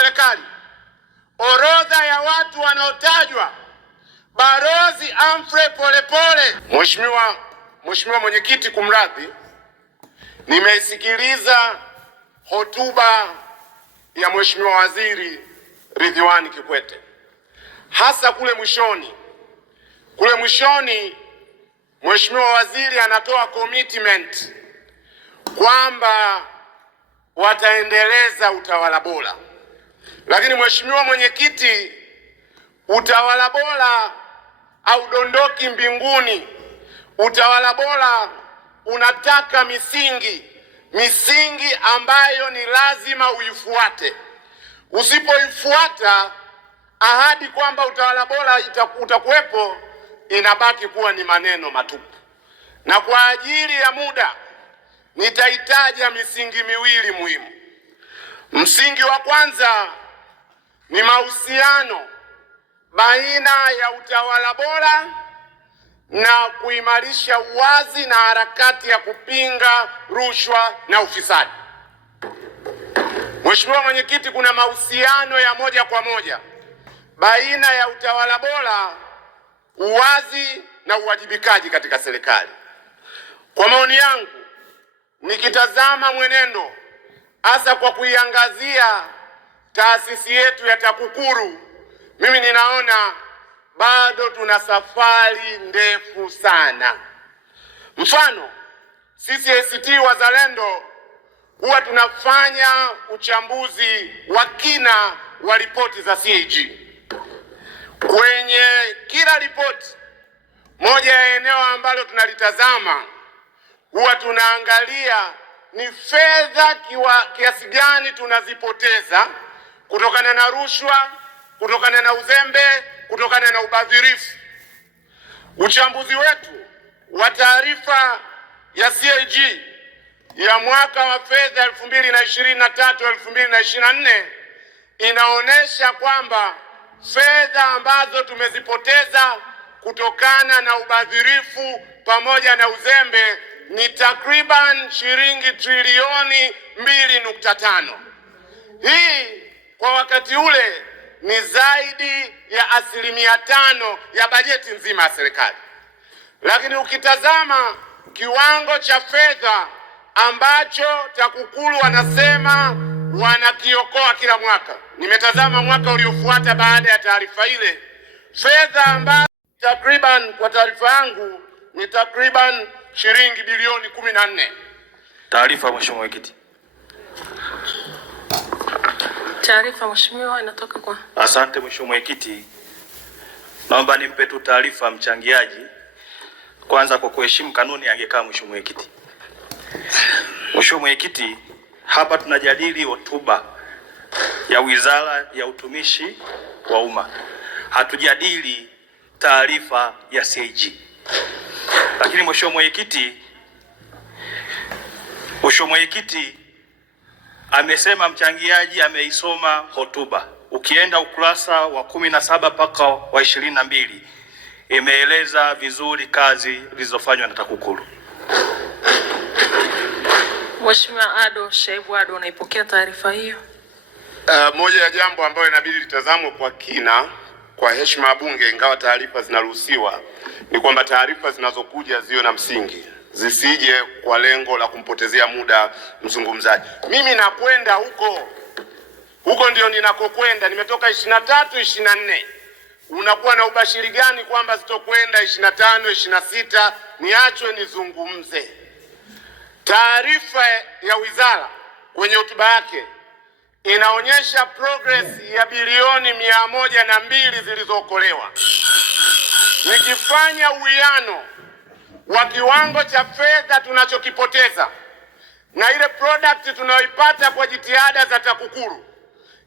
serikali, orodha ya watu wanaotajwa: Balozi Humphrey Polepole. Mheshimiwa Mwenyekiti, kumradhi, nimeisikiliza hotuba ya Mheshimiwa Waziri Ridhiwani Kikwete, hasa kule mwishoni. Mheshimiwa Waziri anatoa commitment kwamba wataendeleza utawala bora. Lakini Mheshimiwa Mwenyekiti, utawala bora haudondoki mbinguni. Utawala bora unataka misingi ambayo ni lazima uifuate. Usipoifuata, ahadi kwamba utawala bora utakuwepo inabaki kuwa ni maneno matupu. Na kwa ajili ya muda nitahitaja misingi miwili muhimu. Msingi wa kwanza ni mahusiano baina ya utawala bora na kuimarisha uwazi na harakati ya kupinga rushwa na ufisadi. Mheshimiwa Mwenyekiti, kuna mahusiano ya moja kwa moja baina ya utawala bora, uwazi na uwajibikaji katika serikali. Kwa maoni yangu, nikitazama mwenendo hasa kwa kuiangazia taasisi yetu ya TAKUKURU, mimi ninaona bado tuna safari ndefu sana. Mfano, sisi ACT Wazalendo huwa tunafanya uchambuzi wa kina wa ripoti za CAG. Kwenye kila ripoti, moja ya eneo ambalo tunalitazama huwa tunaangalia ni fedha kiasi gani tunazipoteza kutokana na rushwa, kutokana na uzembe, kutokana na ubadhirifu. Uchambuzi wetu wa taarifa ya CAG ya mwaka wa fedha 2023-2024 inaonyesha kwamba fedha ambazo tumezipoteza kutokana na ubadhirifu pamoja na uzembe ni takriban shilingi trilioni 2.5. Hii kwa wakati ule ni zaidi ya 5% ya bajeti nzima ya serikali. Lakini ukitazama kiwango cha fedha ambacho TAKUKURU wanasema wanakiokoa kila mwaka, nimetazama mwaka uliofuata baada ya taarifa ile, fedha ambazo takriban, kwa taarifa yangu, ni takriban shilingi bilioni 14. Taarifa Mheshimiwa Mwenyekiti. Taarifa Mheshimiwa inatoka kwa. Asante Mheshimiwa Mwenyekiti. Naomba nimpe tu taarifa mchangiaji. Kwanza kwa kuheshimu kanuni angekaa Mheshimiwa Mwenyekiti. Mheshimiwa Mwenyekiti, hapa tunajadili hotuba ya Wizara ya Utumishi wa Umma. Hatujadili taarifa ya CAG. Lakini Mheshimiwa Mwenyekiti amesema mchangiaji ameisoma hotuba. Ukienda ukurasa wa 17 mpaka wa 22 imeeleza vizuri kazi zilizofanywa na TAKUKURU. Mheshimiwa Ado Shaibu Ado, unaipokea taarifa hiyo? Moja ya jambo ambayo inabidi litazamwe kwa kina kwa heshima ya Bunge, ingawa taarifa zinaruhusiwa, ni kwamba taarifa zinazokuja ziwe na msingi, zisije kwa lengo la kumpotezea muda mzungumzaji. Mimi nakwenda huko ndio ninakokwenda. Nimetoka 23-24. Unakuwa na ubashiri gani kwamba sitokwenda 25-26? Niachwe nizungumze. Taarifa ya wizara kwenye hotuba yake inaonyesha progress ya bilioni 102 zilizookolewa. Nikifanya uwiano wa kiwango cha fedha tunachokipoteza na ile product tunayoipata kwa jitihada za TAKUKURU,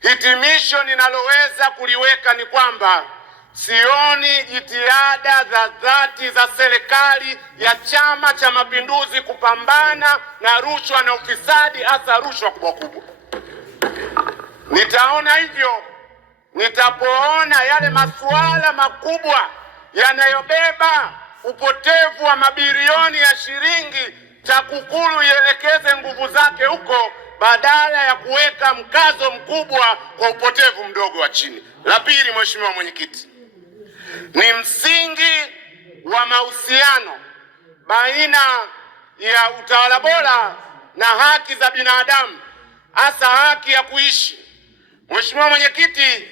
hitimisho ninaloweza kuliweka ni kwamba sioni jitihada za dhati za serikali ya Chama cha Mapinduzi kupambana na rushwa na ufisadi, hasa rushwa kubwa kubwa. Nitaona hivyo nitapoona yale masuala makubwa yanayobeba upotevu wa mabilioni ya shilingi TAKUKURU ielekeze nguvu zake huko badala ya kuweka mkazo mkubwa kwa upotevu mdogo wa chini. La pili, Mheshimiwa Mwenyekiti, ni msingi wa mahusiano baina ya utawala bora na haki za binadamu, hasa haki ya kuishi. Mheshimiwa Mwenyekiti,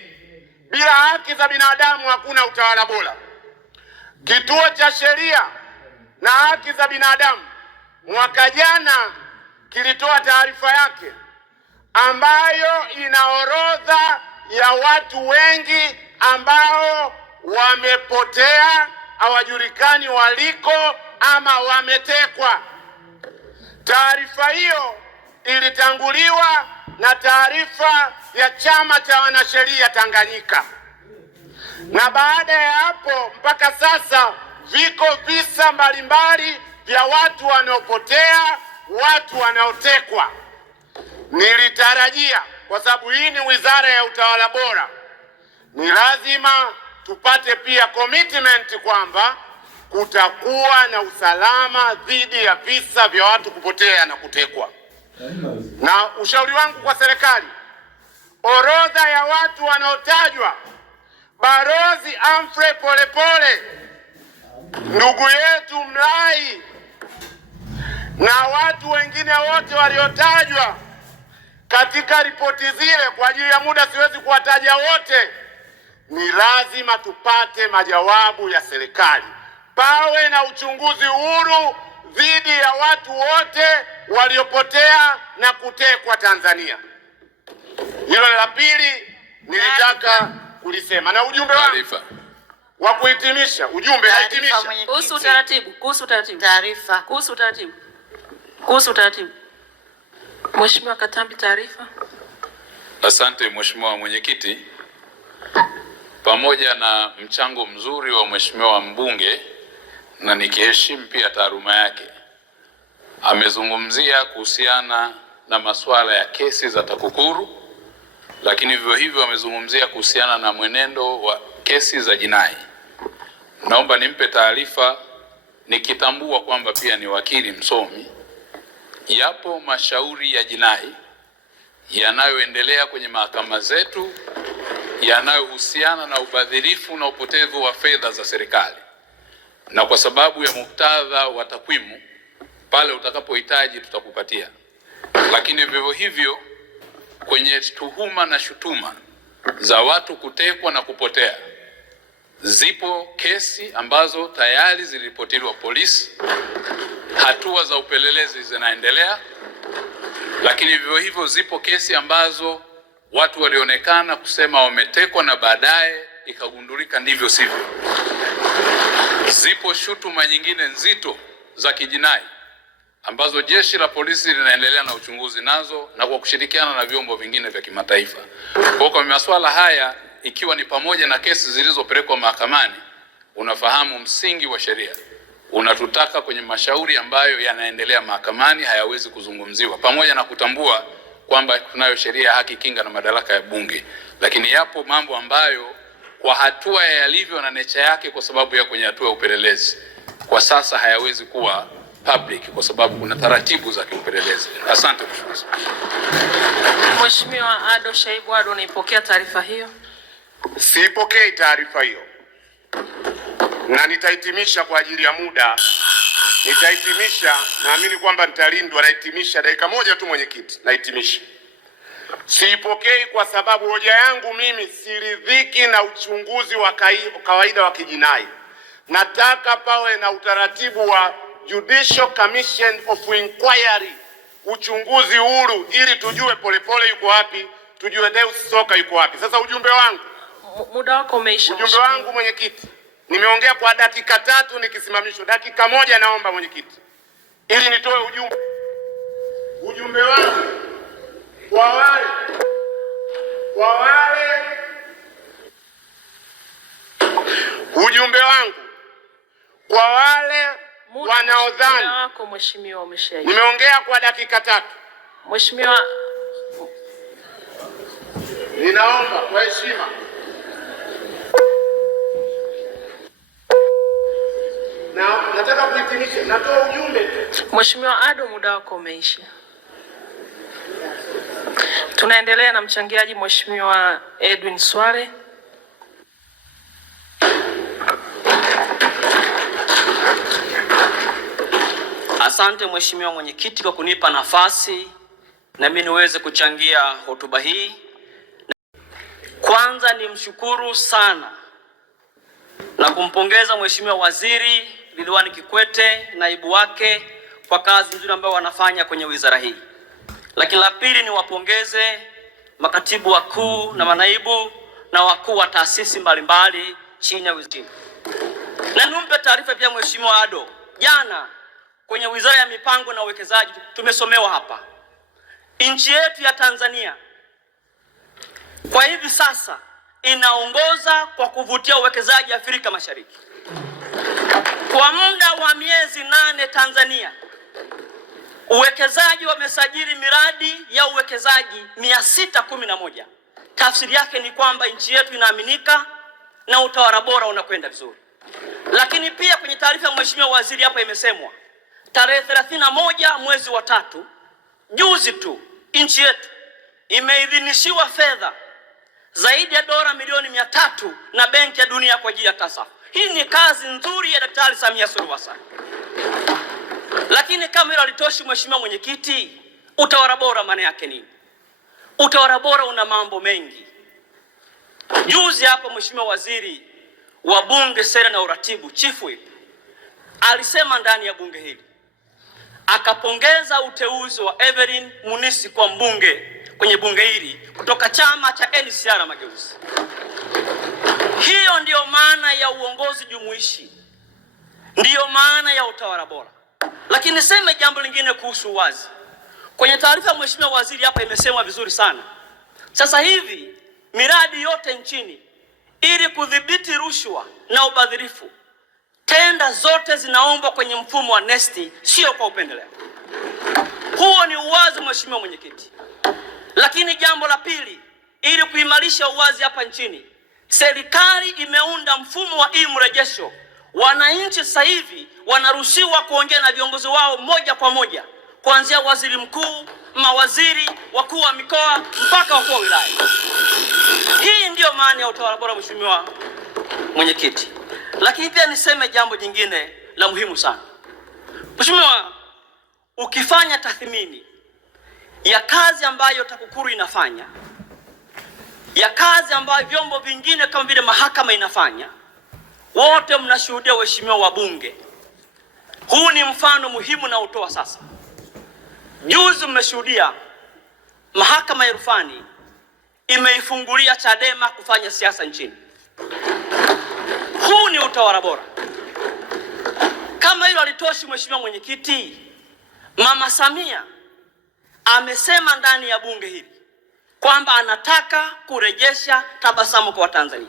bila haki za binadamu hakuna utawala bora. Kituo cha Sheria na Haki za Binadamu mwaka jana kilitoa taarifa yake ambayo ina orodha ya watu wengi ambao wamepotea, hawajulikani waliko ama wametekwa. Taarifa hiyo ilitanguliwa na taarifa ya Chama cha Wanasheria Tanganyika, na baada ya hapo mpaka sasa viko visa mbalimbali vya watu wanaopotea, watu wanaotekwa. Nilitarajia, kwa sababu hii ni wizara ya utawala bora, ni lazima tupate pia commitment kwamba kutakuwa na usalama dhidi ya visa vya watu kupotea na kutekwa. Na ushauri wangu kwa serikali, orodha ya watu wanaotajwa, Balozi Humphrey Polepole, ndugu yetu Mlai na watu wengine wote waliotajwa katika ripoti zile, kwa ajili ya muda siwezi kuwataja wote, ni lazima tupate majawabu ya serikali. Pawe na uchunguzi huru dhidi ya watu wote waliopotea na kutekwa Tanzania. Hilo la pili nilitaka kulisema, na ujumbe wangu wa kuhitimisha, kuhusu utaratibu. Mheshimiwa Katambi, taarifa. Asante Mheshimiwa Mwenyekiti, pamoja na mchango mzuri wa Mheshimiwa mbunge na nikiheshimu pia taaluma yake, amezungumzia kuhusiana na masuala ya kesi za TAKUKURU, lakini vivyo hivyo amezungumzia kuhusiana na mwenendo wa kesi za jinai. Naomba nimpe taarifa, nikitambua kwamba pia ni wakili msomi. Yapo mashauri ya jinai yanayoendelea kwenye mahakama zetu yanayohusiana na ubadhirifu na upotevu wa fedha za serikali, na kwa sababu ya muktadha wa takwimu, pale utakapohitaji tutakupatia. Lakini vivyo hivyo kwenye tuhuma na shutuma za watu kutekwa na kupotea, zipo kesi ambazo tayari ziliripotiwa polisi, hatua za upelelezi zinaendelea. Lakini vivyo hivyo zipo kesi ambazo watu walionekana kusema wametekwa na baadaye ikagundulika ndivyo sivyo. Zipo shutuma nyingine nzito za kijinai ambazo jeshi la polisi linaendelea na uchunguzi nazo na kwa kushirikiana na vyombo vingine vya kimataifa. Kwa masuala haya, ikiwa ni pamoja na kesi zilizopelekwa mahakamani, unafahamu msingi wa sheria unatutaka kwenye mashauri ambayo yanaendelea mahakamani hayawezi kuzungumziwa, pamoja na kutambua kwamba tunayo sheria ya haki, kinga na madaraka ya Bunge. Lakini yapo mambo ambayo kwa hatua yalivyo na nature yake, kwa sababu ya kwenye hatua ya upelelezi, kwa sasa hayawezi kuwa public kwa sababu kuna taratibu za kiupelelezi. Asante Mheshimiwa. Mheshimiwa Ado Shaibu Ado, unaipokea taarifa hiyo? Siipokei taarifa hiyo, na nitahitimisha kwa ajili ya muda. Nitahitimisha, naamini kwamba nitalindwa. Nahitimisha dakika moja tu mwenyekiti, nahitimisha. Siipokei kwa sababu hoja yangu mimi siridhiki na uchunguzi wa kawaida wa kijinai. Nataka pawe na utaratibu wa Judicial Commission of Inquiry, uchunguzi huru, ili tujue Polepole yuko wapi, tujue Deus Soka yuko wapi. Sasa ujumbe wangu, muda wako umeisha. Ujumbe wangu mwenyekiti, nimeongea kwa dakika 3 nikisimamishwa dakika 1, naomba mwenyekiti, ili nitoe ujumbe wangu kwa wale ujumbe wangu kwa wale wanaodhani. Wako mheshimiwa, umeshaisha. Nimeongea kwa dakika 3. Mheshimiwa, ninaomba kwa heshima na nataka kuhitimisha, natoa ujumbe. Mheshimiwa Ado, muda wako umeisha. Tunaendelea na mchangiaji Mheshimiwa Edwin Swale. Asante Mheshimiwa Mwenyekiti kwa kunipa nafasi na mimi niweze kuchangia hotuba hii. Kwanza nimshukuru sana na kumpongeza Mheshimiwa Waziri Ridhiwani Kikwete, naibu wake, kwa kazi nzuri ambayo wanafanya kwenye wizara hii. Lakini la pili niwapongeze makatibu wakuu na manaibu na wakuu wa taasisi mbalimbali chini ya wizara. Na nimpe taarifa pia Mheshimiwa Ado, jana kwenye Wizara ya Mipango na Uwekezaji tumesomewa hapa, nchi yetu ya Tanzania kwa hivi sasa inaongoza kwa kuvutia uwekezaji Afrika Mashariki. Kwa muda wa miezi 8 Tanzania uwekezaji wamesajili miradi ya uwekezaji 611. Tafsiri yake ni kwamba nchi yetu inaaminika na utawala bora unakwenda vizuri. Lakini pia kwenye taarifa ya Mheshimiwa Waziri hapa imesemwa tarehe 31 mwezi wa 3 juzi tu nchi yetu imeidhinishiwa fedha zaidi ya dola milioni 300 na Benki ya Dunia kwa ajili ya TASAF. Hii ni kazi nzuri ya Daktari Samia Suluhu Hassan. Lakini kama hilo halitoshi Mheshimiwa Mwenyekiti, utawala bora maana yake nini? Utawala bora una mambo mengi. Juzi hapa Mheshimiwa Waziri wa Bunge, Sera na Uratibu, Chief Whip, alisema ndani ya bunge hili, akapongeza uteuzi wa Evelyn Munisi kwa mbunge kwenye bunge hili kutoka chama cha NCCR Mageuzi. Hiyo ndiyo maana ya uongozi jumuishi, ndiyo maana ya utawala bora. Lakini niseme jambo lingine kuhusu uwazi. Kwenye taarifa ya Mheshimiwa Waziri hapa imesemwa vizuri sana. Sasa hivi miradi yote nchini, ili kudhibiti rushwa na ubadhirifu, tenda zote zinaombwa kwenye mfumo wa NeST, sio kwa upendeleo. Huo ni uwazi Mheshimiwa Mwenyekiti. Lakini jambo la pili, ili kuimarisha uwazi hapa nchini, serikali imeunda mfumo wa e-mrejesho. Wananchi sasa hivi wanaruhusiwa kuongea na viongozi wao moja kwa moja, kuanzia waziri mkuu, mawaziri, wakuu wa mikoa mpaka wakuu wa wilaya. Hii ndiyo maana ya utawala bora Mheshimiwa Mwenyekiti. Lakini pia niseme jambo jingine la muhimu sana. Mheshimiwa, ukifanya tathmini ya kazi ambayo TAKUKURU inafanya, ya kazi ambayo vyombo vingine kama vile mahakama inafanya, wote mnashuhudia waheshimiwa wabunge. Huu ni mfano muhimu na utoa sasa. Juzi mmeshuhudia mahakama ya rufani imeifungulia Chadema kufanya siasa nchini. Huu ni utawala bora. Kama hilo halitoshi Mheshimiwa Mwenyekiti, Mama Samia amesema ndani ya bunge hili kwamba anataka kurejesha tabasamu kwa Watanzania,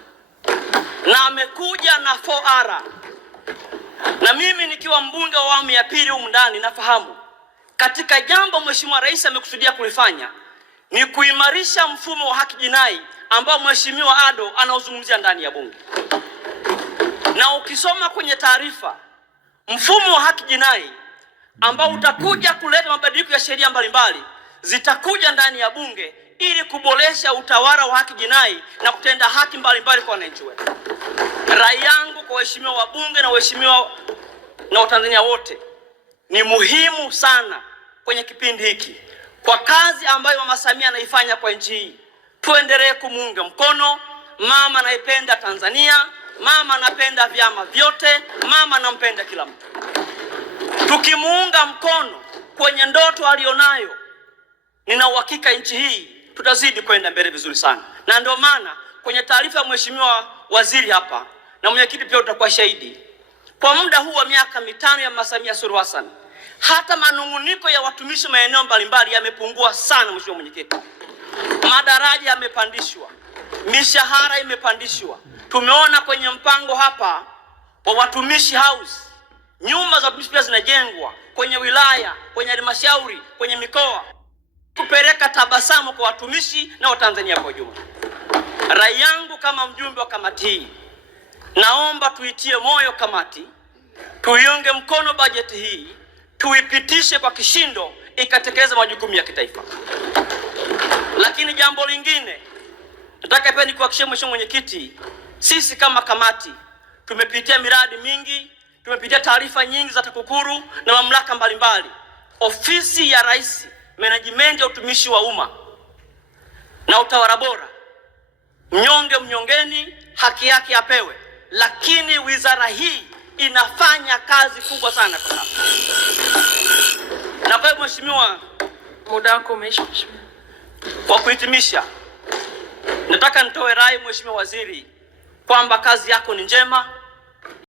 na amekuja na 4R. Na mimi nikiwa mbunge wa awamu ya pili humu ndani nafahamu katika jambo Mheshimiwa Rais amekusudia kulifanya ni kuimarisha mfumo wa haki jinai ambao Mheshimiwa Ado anaozungumzia ndani ya bunge. Na ukisoma kwenye taarifa, mfumo wa haki jinai ambao utakuja kuleta mabadiliko ya sheria mbalimbali zitakuja ndani ya bunge ili kuboresha utawala wa haki jinai na kutenda haki mbalimbali kwa wananchi wetu. Rai yangu kwa waheshimiwa wabunge na waheshimiwa na Watanzania wote, ni muhimu sana kwenye kipindi hiki, kwa kazi ambayo Mama Samia anaifanya kwa nchi hii, tuendelee kumuunga mkono. Mama anaipenda Tanzania, mama anapenda vyama vyote, mama anampenda kila mtu. Tukimuunga mkono kwenye ndoto alionayo, nina uhakika nchi hii tutazidi kwenda mbele vizuri sana. Na ndio maana kwenye taarifa ya Mheshimiwa Waziri hapa, na mwenyekiti pia utakuwa shahidi, kwa muda huu wa miaka 5 ya Mama Samia Suluhu Hassan, hata manunguniko ya watumishi maeneo mbalimbali yamepungua sana Mheshimiwa Mwenyekiti. Madaraja yamepandishwa, mishahara imepandishwa. Tumeona kwenye mpango hapa wa watumishi house, nyumba za watumishi pia zinajengwa kwenye wilaya, kwenye halmashauri, kwenye mikoa, kupeleka tabasamu kwa watumishi na Watanzania kwa ujumla. Rai yangu kama mjumbe wa kamati hii, naomba tuitie moyo kamati, tuiunge mkono bajeti hii, tuipitishe kwa kishindo, ikatekeleza majukumu ya kitaifa. Lakini jambo lingine nataka pia nikuhakikishie Mheshimiwa Mwenyekiti, sisi kama kamati tumepitia miradi mingi, tumepitia taarifa nyingi za TAKUKURU na mamlaka mbalimbali. Ofisi ya Rais, Menejimenti ya Utumishi wa Umma na Utawala Bora, mnyonge mnyongeni, haki yake apewe. Lakini wizara hii inafanya kazi kubwa sana kwa sasa. Na kwa hiyo Mheshimiwa, Muda wako umeisha Mheshimiwa. Kwa kuhitimisha, nataka nitoe rai Mheshimiwa Waziri kwamba kazi yako ni njema.